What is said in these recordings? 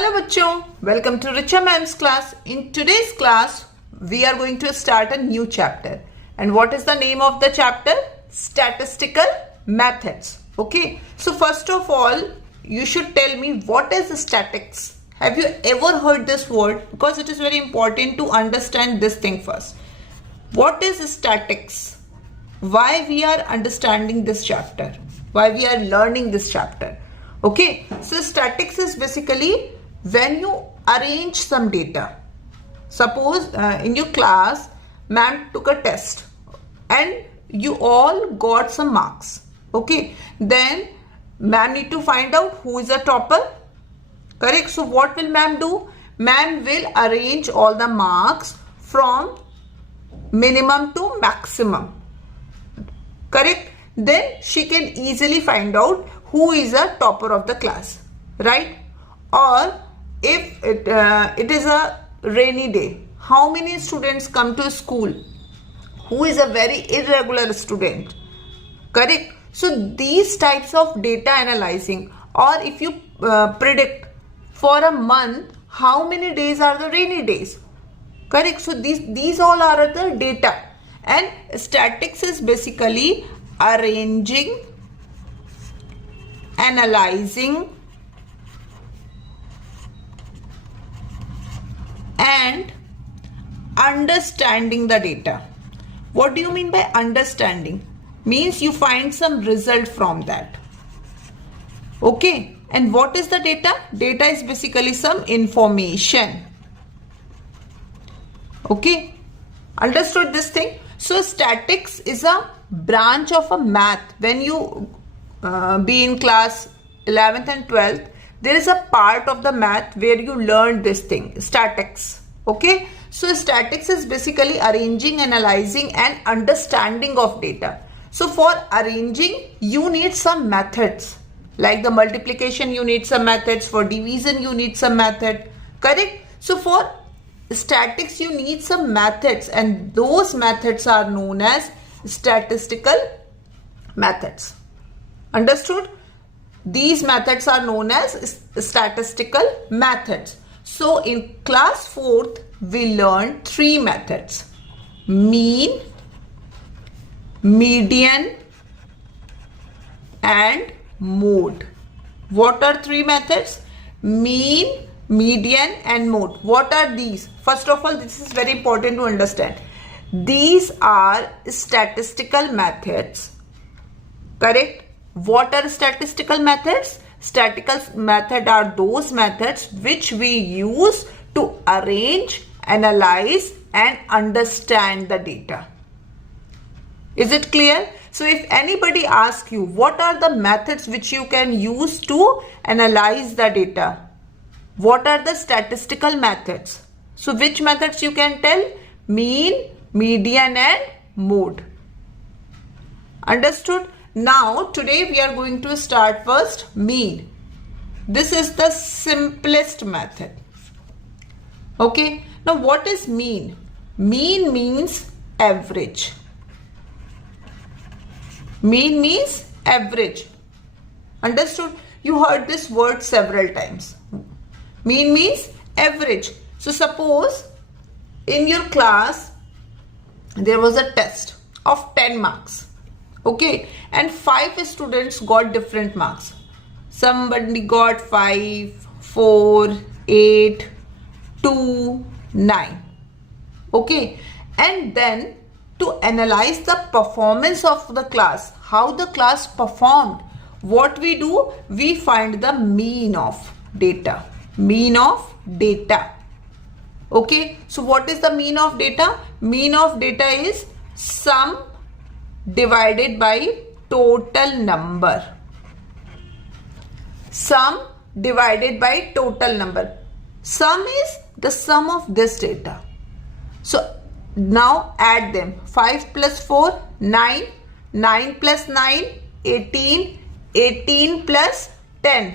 Hello bachcho, welcome to Richa Ma'am's class. In today's class, we are going to start a new chapter. And what is the name of the chapter? Statistical Methods. Okay, so first of all, you should tell me what is statics. Have you ever heard this word? Because it is very important to understand this thing first. What is statics? Why we are understanding this chapter? Why we are learning this chapter? Okay, so statics is basically when you arrange some data. Suppose in your class, ma'am took a test and you all got some marks. Okay, then ma'am need to find out who is a topper. Correct. So what will ma'am do? Ma'am will arrange all the marks from minimum to maximum. Correct. Then she can easily find out who is a topper of the class, right? Or if it is a rainy day, how many students come to school? Who is a very irregular student? Correct. So these types of data analyzing, or if you predict for a month how many days are the rainy days. Correct. So these all are the data, and statics is basically arranging, analyzing and understanding the data. What do you mean by understanding? Means you find some result from that. Okay, and what is the data? Data is basically some information. Okay, understood this thing? So statics is a branch of a math. When you be in class 11th and 12th, there is a part of the math where you learn this thing, statics. Okay, so statics is basically arranging, analyzing and understanding of data. So for arranging, you need some methods. Like the multiplication, you need some methods. For division, you need some method. Correct? So for statics, you need some methods, and those methods are known as statistical methods. Understood? These methods are known as statistical methods. So in class 4th, we learned 3 methods: mean, median and mode. What are 3 methods? Mean, median and mode. What are these? First of all, this is very important to understand. These are statistical methods. Correct? What are statistical methods? Statistical method are those methods which we use to arrange, analyze and understand the data. Is it clear? So if anybody asks you what are the methods which you can use to analyze the data, what are the statistical methods? So which methods you can tell? Mean, median and mode. Understood? Now today we are going to start first mean. This is the simplest method. Okay. Now what is mean? Mean means average. Mean means average. Understood? You heard this word several times. Mean means average. So suppose in your class there was a test of 10 marks. Okay, and 5 students got different marks. Somebody got 5, 4, 8, 2, 9. Okay, and then to analyze the performance of the class, how the class performed, what we do? We find the mean of data. Mean of data. Okay, so what is the mean of data? Mean of data is sum divided by total number. Sum divided by total number. Sum is the sum of this data. So now add them. 5 plus 4, 9. 9 plus 9, 18. 18 plus 10,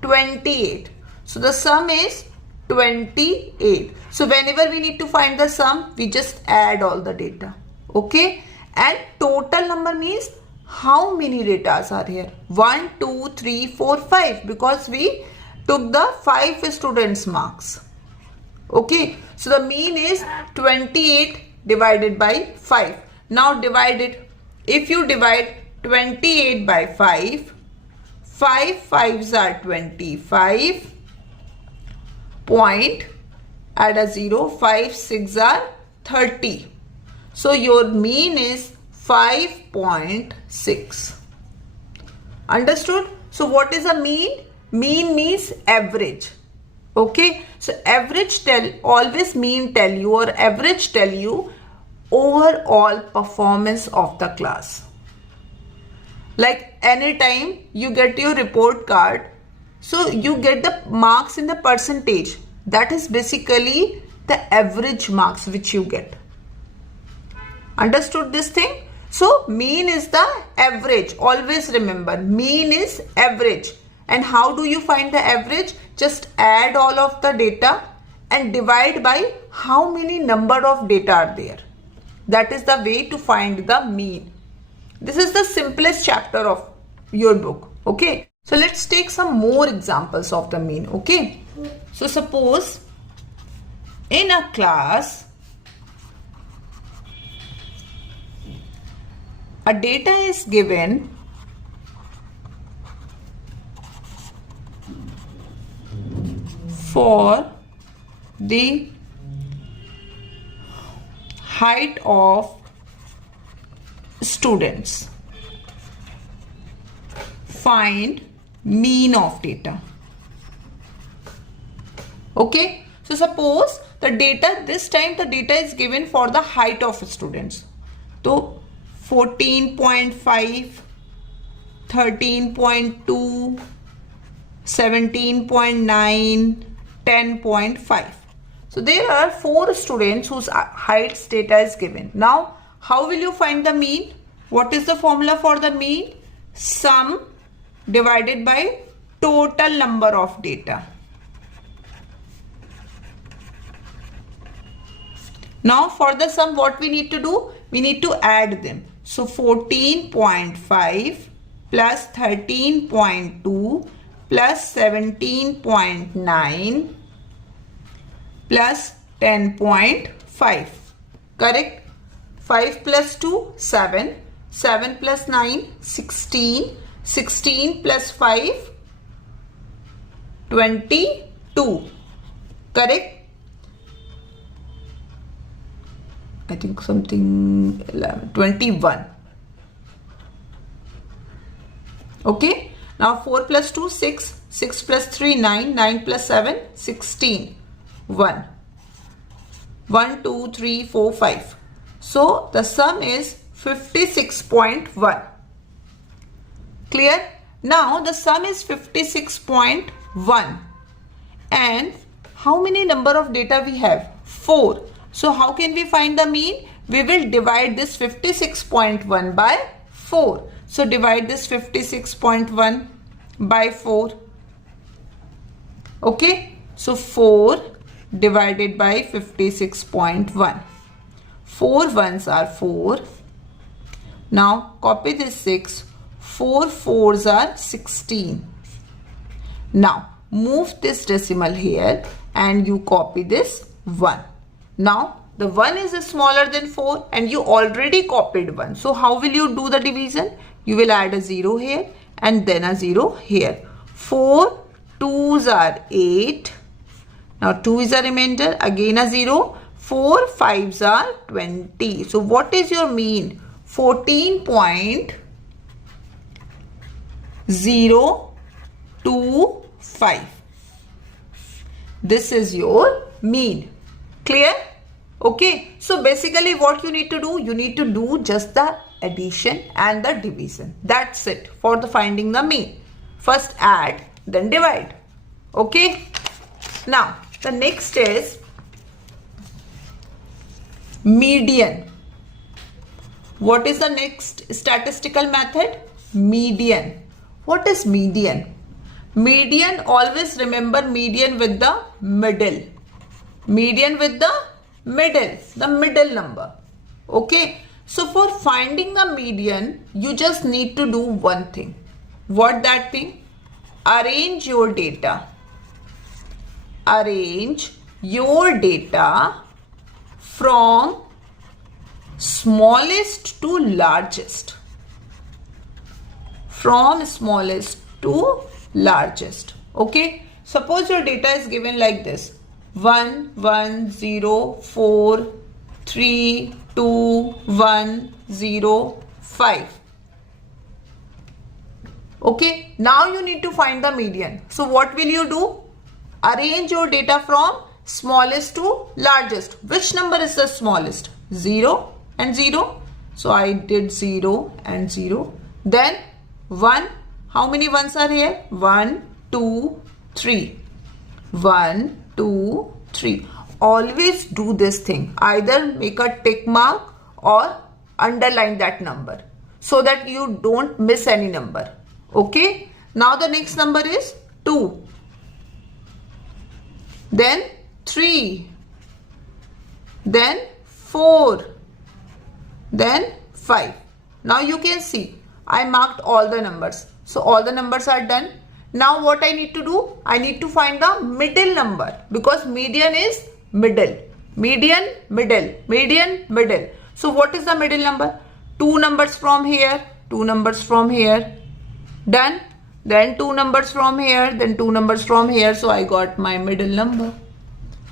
28. So the sum is 28. So whenever we need to find the sum, we just add all the data. Okay. And total number means how many datas are here? 1, 2, 3, 4, 5, because we took the 5 students' marks. Okay, so the mean is 28 divided by 5. Now divide it. If you divide 28 by 5, 5 5s are 25. Point, add a 0, 5 6s are 30. So your mean is 5.6. Understood? So what is a mean? Mean means average. Okay, so average always mean tell you or average tell you overall performance of the class. Like anytime you get your report card, so you get the marks in the percentage. That is basically the average marks which you get. Understood this thing? So mean is the average. Always remember, mean is average. And how do you find the average? Just add all of the data and divide by how many number of data are there. That is the way to find the mean. This is the simplest chapter of your book. Okay. So let's take some more examples of the mean. Okay. So suppose in a class, a data is given for the height of students. Find mean of data. Okay, so suppose the data, this time the data is given for the height of students. So 14.5, 13.2, 17.9, 10.5. So there are 4 students whose heights data is given. Now, how will you find the mean? What is the formula for the mean? Sum divided by total number of data. Now for the sum, what we need to do? We need to add them. So 14.5 plus 13.2 plus 17.9 plus 10.5. Correct? 5 plus 2, 7. 7 plus 9, 16. 16 plus 5, 22. Correct? I think something 11, 21. Okay. Now 4 plus 2, 6. 6 plus 3, 9. 9 plus 7, 16. 1. 1, 2, 3, 4, 5. So the sum is 56.1. Clear? Now the sum is 56.1. And how many number of data we have? 4. So how can we find the mean? We will divide this 56.1 by 4. So divide this 56.1 by 4. Okay. So 4 divided by 56.1. 4 ones are 4. Now copy this 6. 4 4s are 16. Now move this decimal here and you copy this 1. Now the 1 is smaller than 4 and you already copied 1. So how will you do the division? You will add a 0 here and then a 0 here. 4 2s are 8. Now 2 is a remainder, again a 0. 4 5s are 20. So what is your mean? 14.025. This is your mean. Clear? Okay. So basically what you need to do? You need to do just the addition and the division. That's it for the finding the mean. First add, then divide. Okay. Now the next is median. What is the next statistical method? Median. What is median? Median, always remember median with the middle. Median with the middle number. Okay. So for finding the median, you just need to do one thing. What that thing? Arrange your data arrange your data from smallest to largest. From smallest to largest. Okay. Suppose your data is given like this. 1, 1, 0, 4, 3, 2, 1, 0, 5. Okay. Now you need to find the median. So what will you do? Arrange your data from smallest to largest. Which number is the smallest? 0 and 0. So I did 0 and 0. Then 1. How many ones are here? 1, 2, 3. 1, 2, 3. Always do this thing. Either make a tick mark or underline that number so that you don't miss any number. Okay. Now the next number is 2. Then 3. Then 4. Then 5. Now you can see I marked all the numbers. So all the numbers are done. Now what I need to do? I need to find the middle number because median is middle. Median, middle. Median, middle. So what is the middle number? 2 numbers from here. 2 numbers from here. Done. Then 2 numbers from here. Then 2 numbers from here. So I got my middle number.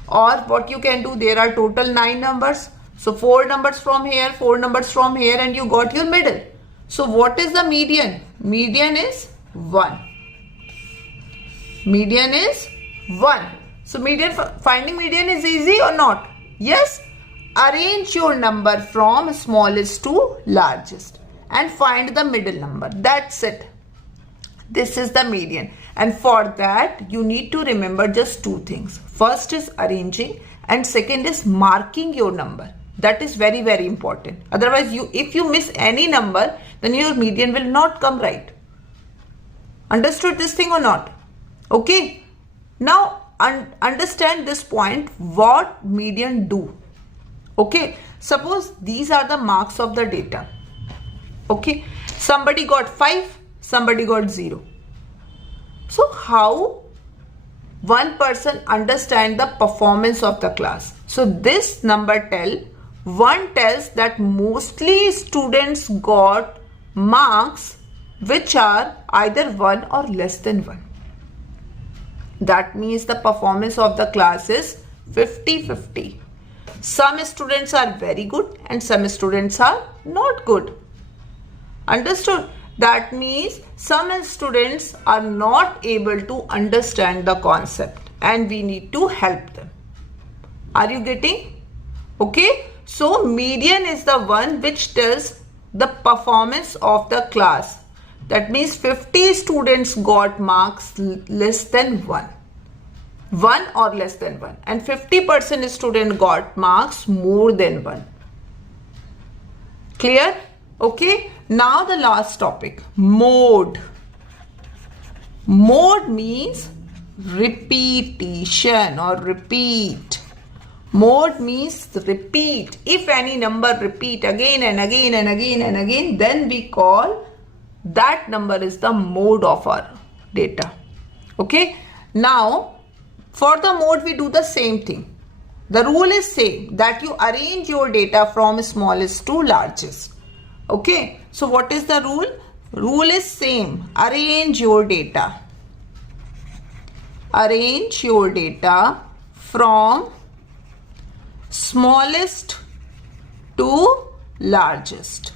Or what you can do? There are total 9 numbers. So 4 numbers from here. 4 numbers from here. And you got your middle. So what is the median? Median is 1. Median is 1. So finding median is easy or not? Yes. Arrange your number from smallest to largest and find the middle number. That's it. This is the median. And for that you need to remember just 2 things. First is arranging and second is marking your number. That is very, very important. Otherwise, if you miss any number, then your median will not come right. Understood this thing or not? Okay. Now, understand this point, what median do. Okay. Suppose these are the marks of the data. Okay. Somebody got 5, somebody got 0. So, how one person understand the performance of the class? So, this number tells that mostly students got marks which are either 1 or less than 1. That means the performance of the class is 50-50. Some students are very good and some students are not good. Understood? That means some students are not able to understand the concept and we need to help them. Are you getting? Okay. So median is the one which tells the performance of the class. That means 50 students got marks less than 1. 1 or less than 1. And 50% student got marks more than 1. Clear? Okay. Now the last topic. Mode. Mode means repetition or repeat. Mode means repeat. If any number repeat again and again and again and again, then we call that number is the mode of our data. Okay. Now, for the mode, we do the same thing. The rule is same, that you arrange your data from smallest to largest. Okay. So, what is the rule? Rule is same. Arrange your data. Arrange your data from smallest to largest.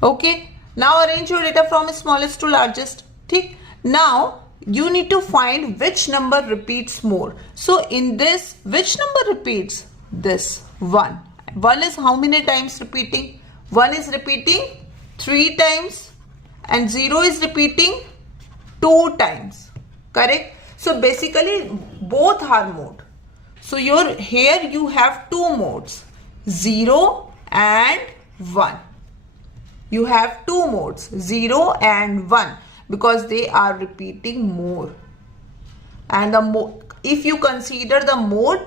Okay. Now arrange your data from smallest to largest. Okay. Now you need to find which number repeats more. So in this, which number repeats? This 1. 1 is how many times repeating? 1 is repeating 3 times and 0 is repeating 2 times. Correct? So basically both are mode. So here you have 2 modes, 0 and 1. You have 2 modes, 0 and 1, because they are repeating more. And if you consider the mode,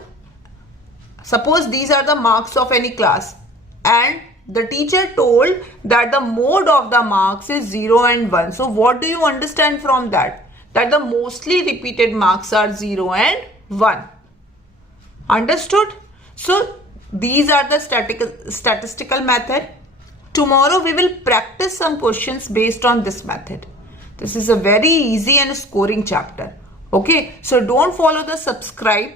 suppose these are the marks of any class and the teacher told that the mode of the marks is 0 and 1. So what do you understand from that? that the mostly repeated marks are 0 and 1. Understood? So these are the statistical method. Tomorrow we will practice some questions based on this method. This is a very easy and scoring chapter. Okay, so don't follow the subscribe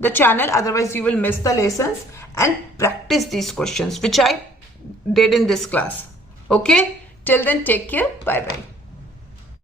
the channel, otherwise you will miss the lessons, and practice these questions which I did in this class. Okay, till then take care. Bye bye.